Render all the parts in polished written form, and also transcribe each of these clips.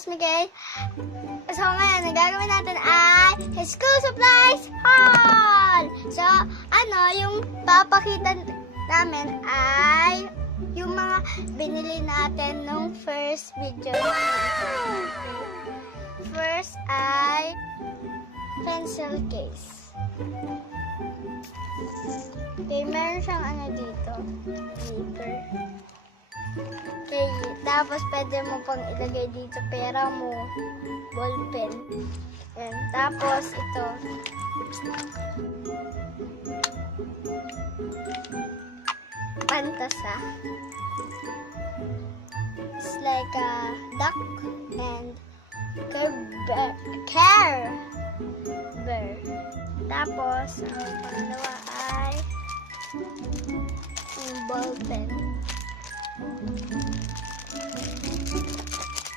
Miss Miguel. So ngayon, ang gagawin natin ay school supplies haul! So, yung papakita namin ay yung mga binili natin nung first video. First ay pencil case. Okay, meron siyang dito. Zipper. Okay, tapos pwede mo pang ilagay dito pera mo. Ballpen. Ayan. Tapos ito. Pantasa. It's like a duck and care bear. Tapos, ang pangalawa ay yung ballpen.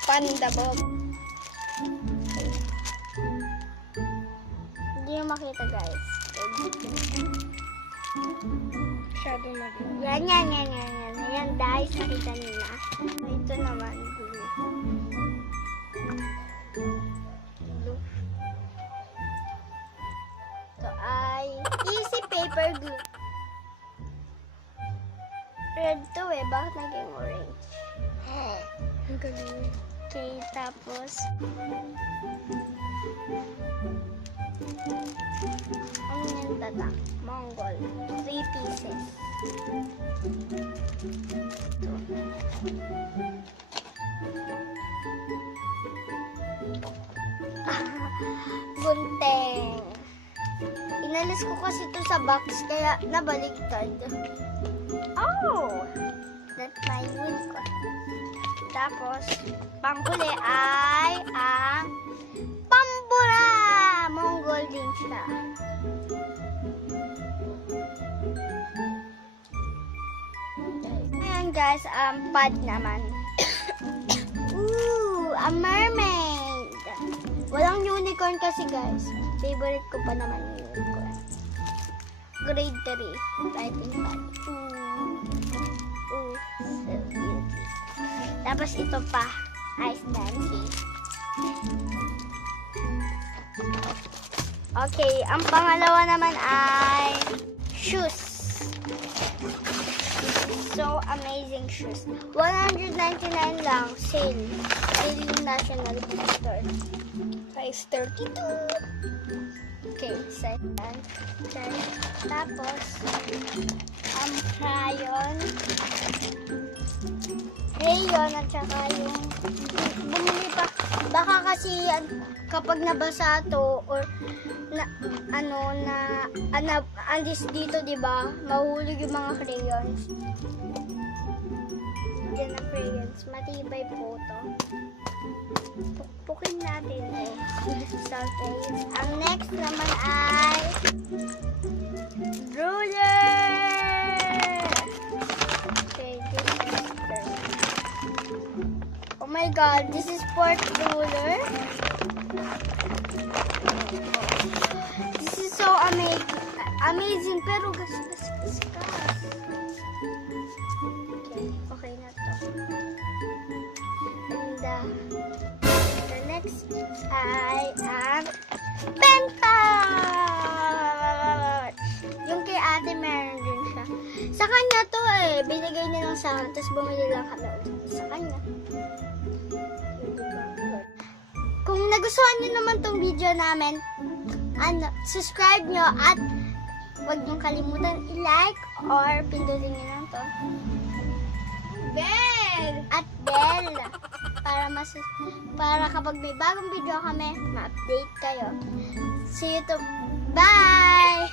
Panda Bob. Hindi nyo makita, guys. Masyado maganda. Yan, guys. Nakita nyo na. Ito naman, blue. Ito ay easy paper glue. Red to bakit naging orange? Ang galing. Okay, tapos ano yung tatak? Mongol. 3 pieces. Ito. Gunteng. Inalis ko kasi ito sa box kaya nabaliktad. Oh! That's my unicorn. Tapos, panghuli ay ang pambura! Mongol din siya. Ayan guys, pad naman. Ooh, a mermaid! Walang unicorn kasi guys. Favorite ko pa naman yung unicorn. Grade 3. Writing pad. Ooh, so beauty. Tapos ito pa, Ice Dancing. Okay, ang pangalawa naman ay shoes. So amazing shoes. 199 lang, sale. Sale yung National Store. Size 32. Okay, second. Tapos, crayon. Rayon at saka yung bumili pa. Baka kasi kapag nabasa to or andis dito, di ba? Mahulog yung mga crayons. Diyan na crayons. Matibay po to. Pukpukin natin So, okay. Ang next naman ay ruler! Okay, this is oh my god, this is sport ruler. This is so amazing, pero gas. Okay na to. And the next ay ang pen pouch. Yung kay ate meron din siya. Sa kanya to binigay niya lang sa akin, tapos bumili lang kami sa kanya. Kung nagustuhan niyo naman tong video namin, subscribe nyo at huwag niyong kalimutan i-like or pindutin niyo lang to. Bell! At bell! Para kapag may bagong video kami, ma-update kayo. See you to... Bye!